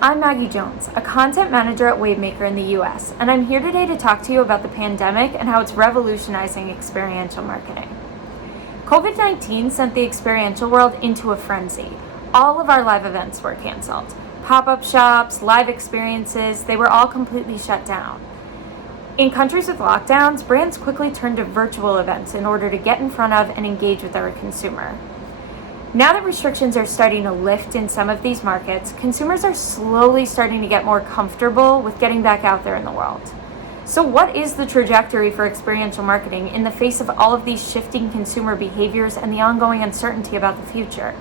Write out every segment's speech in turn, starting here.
I'm Maggie Jones, a content manager at Wavemaker in the US, and I'm here today to talk to you about the pandemic and how it's revolutionizing experiential marketing. COVID-19 sent the experiential world into a frenzy. All of our live events were canceled. Pop-up shops, live experiences, they were all completely shut down. In countries with lockdowns, brands quickly turned to virtual events in order to get in front of and engage with their consumer. Now that restrictions are starting to lift in some of these markets, consumers are slowly starting to get more comfortable with getting back out there in the world. So what is the trajectory for experiential marketing in the face of all of these shifting consumer behaviors and the ongoing uncertainty about the future?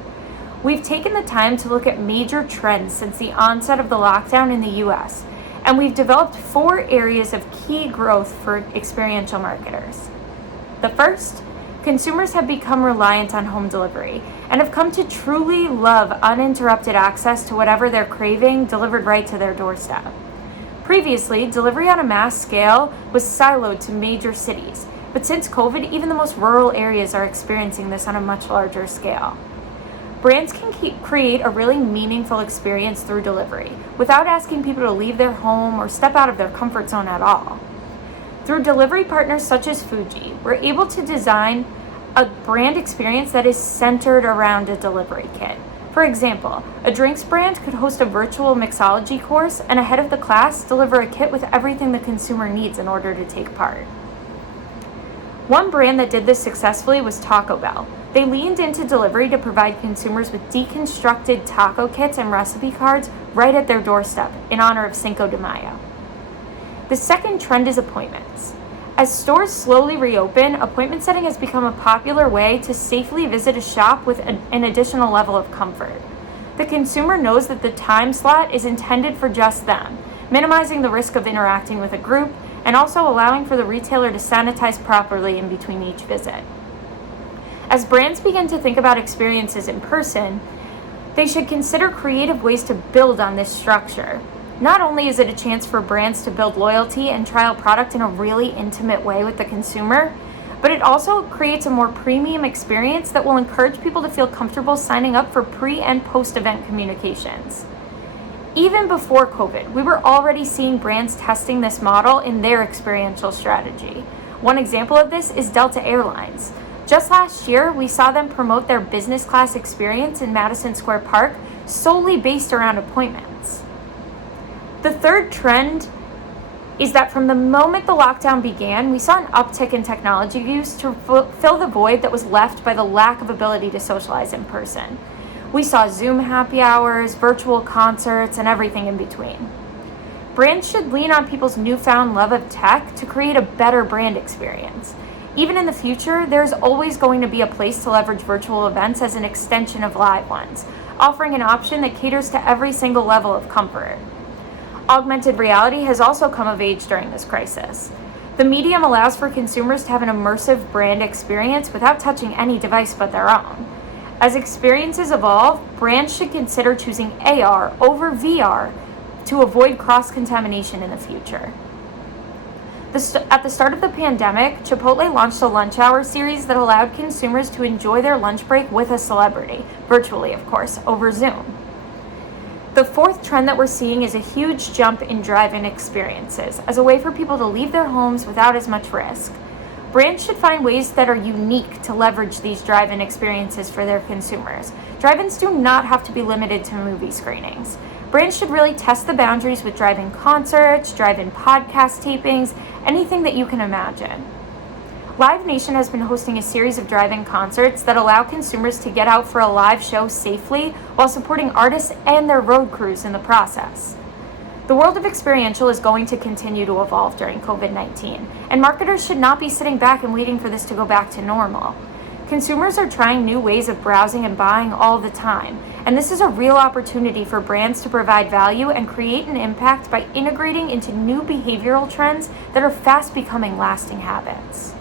We've taken the time to look at major trends since the onset of the lockdown in the US, and we've developed 4 areas of key growth for experiential marketers. The first, consumers have become reliant on home delivery and have come to truly love uninterrupted access to whatever they're craving delivered right to their doorstep. Previously, delivery on a mass scale was siloed to major cities, but since COVID, even the most rural areas are experiencing this on a much larger scale. Brands can create a really meaningful experience through delivery without asking people to leave their home or step out of their comfort zone at all. Through delivery partners such as Fuji, we're able to design a brand experience that is centered around a delivery kit. For example, a drinks brand could host a virtual mixology course and ahead of the class, deliver a kit with everything the consumer needs in order to take part. One brand that did this successfully was Taco Bell. They leaned into delivery to provide consumers with deconstructed taco kits and recipe cards right at their doorstep in honor of Cinco de Mayo. The second trend is appointments. As stores slowly reopen, appointment setting has become a popular way to safely visit a shop with an additional level of comfort. The consumer knows that the time slot is intended for just them, minimizing the risk of interacting with a group and also allowing for the retailer to sanitize properly in between each visit. As brands begin to think about experiences in person, they should consider creative ways to build on this structure. Not only is it a chance for brands to build loyalty and trial product in a really intimate way with the consumer, but it also creates a more premium experience that will encourage people to feel comfortable signing up for pre- and post-event communications. Even before COVID, we were already seeing brands testing this model in their experiential strategy. One example of this is Delta Airlines. Just last year, we saw them promote their business class experience in Madison Square Park solely based around appointments. The third trend is that from the moment the lockdown began, we saw an uptick in technology use to fill the void that was left by the lack of ability to socialize in person. We saw Zoom happy hours, virtual concerts, and everything in between. Brands should lean on people's newfound love of tech to create a better brand experience. Even in the future, there's always going to be a place to leverage virtual events as an extension of live ones, offering an option that caters to every single level of comfort. Augmented reality has also come of age during this crisis. The medium allows for consumers to have an immersive brand experience without touching any device but their own. As experiences evolve, brands should consider choosing AR over VR to avoid cross-contamination in the future. At the start of the pandemic, Chipotle launched a lunch hour series that allowed consumers to enjoy their lunch break with a celebrity, virtually of course, over Zoom. The fourth trend that we're seeing is a huge jump in drive-in experiences as a way for people to leave their homes without as much risk. Brands should find ways that are unique to leverage these drive-in experiences for their consumers. Drive-ins do not have to be limited to movie screenings. Brands should really test the boundaries with drive-in concerts, drive-in podcast tapings, anything that you can imagine. Live Nation has been hosting a series of drive-in concerts that allow consumers to get out for a live show safely while supporting artists and their road crews in the process. The world of experiential is going to continue to evolve during COVID-19, and marketers should not be sitting back and waiting for this to go back to normal. Consumers are trying new ways of browsing and buying all the time, and this is a real opportunity for brands to provide value and create an impact by integrating into new behavioral trends that are fast becoming lasting habits.